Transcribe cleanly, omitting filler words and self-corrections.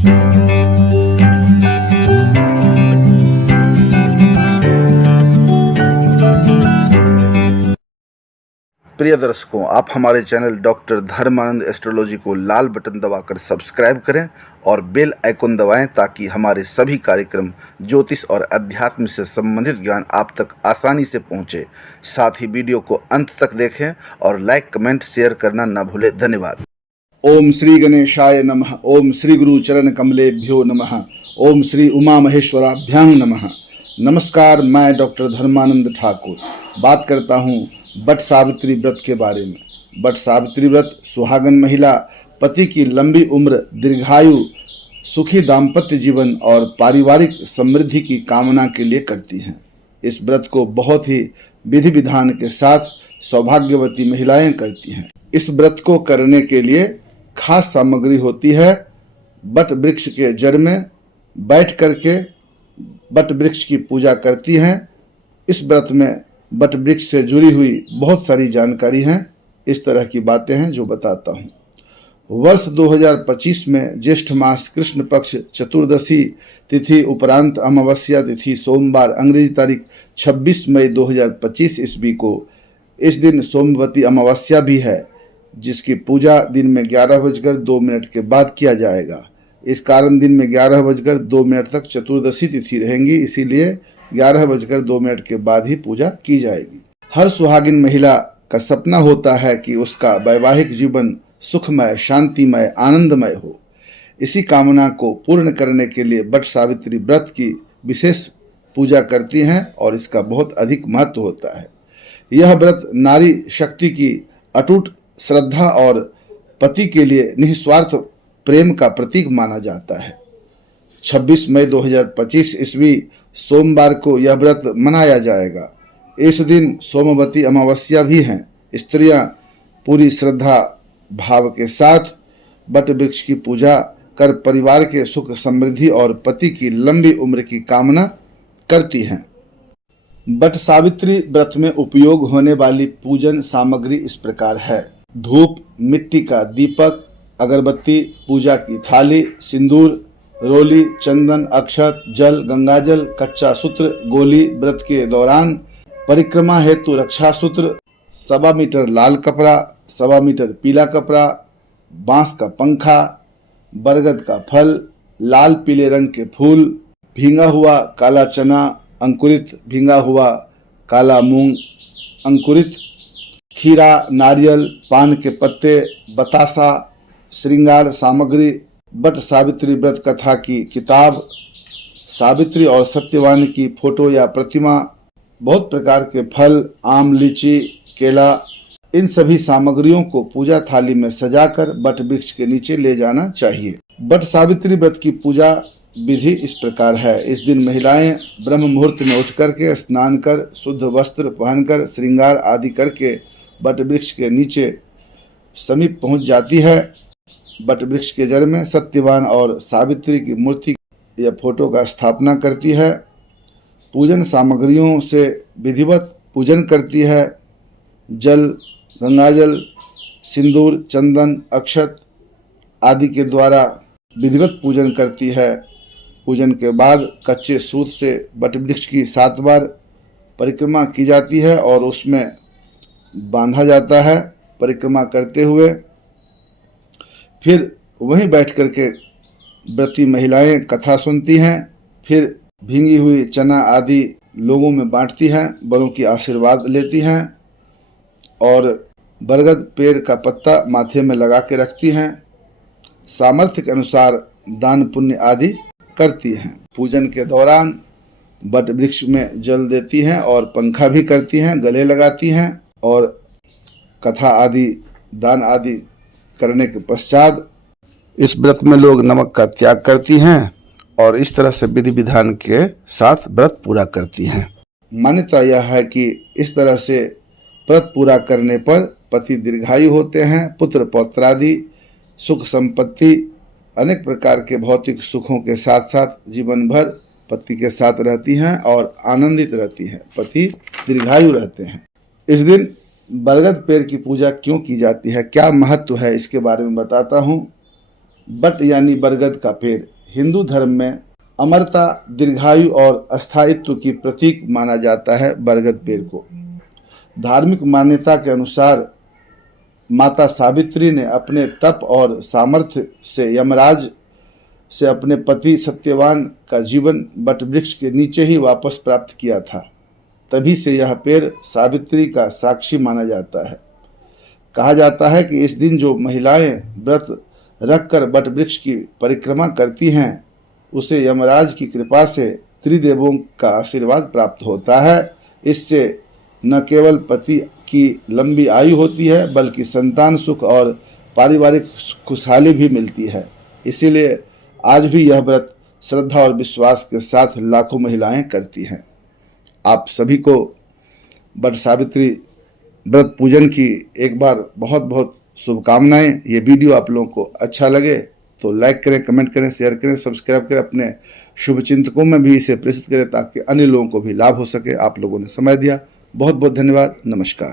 प्रिय दर्शकों, आप हमारे चैनल डॉक्टर धर्मानंद एस्ट्रोलॉजी को लाल बटन दबाकर सब्सक्राइब करें और बेल आइकन दबाएं ताकि हमारे सभी कार्यक्रम ज्योतिष और अध्यात्म से संबंधित ज्ञान आप तक आसानी से पहुंचे। साथ ही वीडियो को अंत तक देखें और लाइक, कमेंट, शेयर करना न भूलें। धन्यवाद। ओम श्री गणेशाय नमः। ओम श्री गुरु चरण कमलेभ्यो नमः। ओम श्री उमा महेश्वराभ्यां नमः। नमस्कार, मैं डॉक्टर धर्मानंद ठाकुर बात करता हूँ बट सावित्री व्रत के बारे में। बट सावित्री व्रत सुहागन महिला पति की लंबी उम्र, दीर्घायु, सुखी दाम्पत्य जीवन और पारिवारिक समृद्धि की कामना के लिए करती हैं। इस व्रत को बहुत ही विधि विधान के साथ सौभाग्यवती महिलाएं करती हैं। इस व्रत को करने के लिए खास सामग्री होती है। बट वृक्ष के जड़ में बैठ करके बट वृक्ष की पूजा करती हैं। इस व्रत में बट वृक्ष से जुड़ी हुई बहुत सारी जानकारी हैं। इस तरह की बातें हैं जो बताता हूँ। वर्ष 2025 में ज्येष्ठ मास कृष्ण पक्ष चतुर्दशी तिथि उपरांत अमावस्या तिथि सोमवार, अंग्रेजी तारीख 26 मई 2025 ईस्वी को इस दिन सोमवती अमावस्या भी है, जिसकी पूजा दिन में 11:02 के बाद किया जाएगा। इस कारण दिन में 11:02 तक चतुर्दशी तिथि रहेंगी, इसीलिए 11:02 के बाद ही पूजा की जाएगी। हर सुहागिन महिला का सपना होता है कि उसका वैवाहिक जीवन सुखमय, शांतिमय, आनंदमय हो। इसी कामना को पूर्ण करने के लिए बट सावित्री व्रत की विशेष पूजा करती हैं और इसका बहुत अधिक महत्व होता है। यह व्रत नारी शक्ति की अटूट श्रद्धा और पति के लिए निस्वार्थ प्रेम का प्रतीक माना जाता है। 26 मई 2025 ईस्वी सोमवार को यह व्रत मनाया जाएगा। इस दिन सोमवती अमावस्या भी है। स्त्रियां पूरी श्रद्धा भाव के साथ बट वृक्ष की पूजा कर परिवार के सुख, समृद्धि और पति की लंबी उम्र की कामना करती हैं। बट सावित्री व्रत में उपयोग होने वाली पूजन सामग्री इस प्रकार है: धूप, मिट्टी का दीपक, अगरबत्ती, पूजा की थाली, सिंदूर, रोली, चंदन, अक्षत, जल, गंगाजल, कच्चा सूत्र, गोली, व्रत के दौरान परिक्रमा हेतु रक्षा सूत्र, 1.25 मीटर लाल कपड़ा, 1.25 मीटर पीला कपड़ा, बांस का पंखा, बरगद का फल, लाल पीले रंग के फूल, भींगा हुआ काला चना अंकुरित, भींगा हुआ काला मूंग अंकुरित, खीरा, नारियल, पान के पत्ते, बतासा, श्रृंगार सामग्री, बट सावित्री व्रत कथा की किताब, सावित्री और सत्यवान की फोटो या प्रतिमा, बहुत प्रकार के फल, आम, लीची, केला, इन सभी सामग्रियों को पूजा थाली में सजाकर बट वृक्ष के नीचे ले जाना चाहिए। बट सावित्री व्रत की पूजा विधि इस प्रकार है। इस दिन महिलाएं ब्रह्म मुहूर्त में उठ करके स्नान कर, शुद्ध वस्त्र पहनकर, श्रृंगार आदि करके बट वृक्ष के नीचे समीप पहुंच जाती है। बट वृक्ष के जड़ में सत्यवान और सावित्री की मूर्ति या फोटो का स्थापना करती है। पूजन सामग्रियों से विधिवत पूजन करती है। जल, गंगाजल, सिंदूर, चंदन, अक्षत आदि के द्वारा विधिवत पूजन करती है। पूजन के बाद कच्चे सूत से बट वृक्ष की 7 बार परिक्रमा की जाती है और उसमें बांधा जाता है। परिक्रमा करते हुए फिर वहीं बैठ करके व्रती महिलाएं कथा सुनती हैं। फिर भींगी हुई चना आदि लोगों में बांटती हैं, बड़ों की आशीर्वाद लेती हैं और बरगद पेड़ का पत्ता माथे में लगा के रखती हैं। सामर्थ्य के अनुसार दान पुण्य आदि करती हैं। पूजन के दौरान बट वृक्ष में जल देती हैं और पंखा भी करती हैं, गले लगाती हैं और कथा आदि, दान आदि करने के पश्चात इस व्रत में लोग नमक का त्याग करती हैं और इस तरह से विधि विधान के साथ व्रत पूरा करती हैं। मान्यता यह है कि इस तरह से व्रत पूरा करने पर पति दीर्घायु होते हैं, पुत्र पौत्रादि, सुख संपत्ति, अनेक प्रकार के भौतिक सुखों के साथ साथ जीवन भर पति के साथ रहती हैं और आनंदित रहती हैं, पति दीर्घायु रहते हैं। इस दिन बरगद पेड़ की पूजा क्यों की जाती है, क्या महत्व है, इसके बारे में बताता हूँ। बट यानी बरगद का पेड़ हिंदू धर्म में अमरता, दीर्घायु और अस्थायित्व की प्रतीक माना जाता है। बरगद पेड़ को धार्मिक मान्यता के अनुसार माता सावित्री ने अपने तप और सामर्थ्य से यमराज से अपने पति सत्यवान का जीवन वटवृक्ष के नीचे ही वापस प्राप्त किया था। तभी से यह पेड़ सावित्री का साक्षी माना जाता है। कहा जाता है कि इस दिन जो महिलाएं व्रत रखकर वटवृक्ष की परिक्रमा करती हैं, उसे यमराज की कृपा से त्रिदेवों का आशीर्वाद प्राप्त होता है। इससे न केवल पति की लंबी आयु होती है, बल्कि संतान सुख और पारिवारिक खुशहाली भी मिलती है। इसीलिए आज भी यह व्रत श्रद्धा और विश्वास के साथ लाखों महिलाएं करती हैं। आप सभी को वट सावित्री व्रत पूजन की एक बार बहुत बहुत शुभकामनाएं। ये वीडियो आप लोगों को अच्छा लगे तो लाइक करें, कमेंट करें, शेयर करें, सब्सक्राइब करें, अपने शुभचिंतकों में भी इसे प्रेषित करें ताकि अन्य लोगों को भी लाभ हो सके। आप लोगों ने समय दिया, बहुत बहुत धन्यवाद। नमस्कार।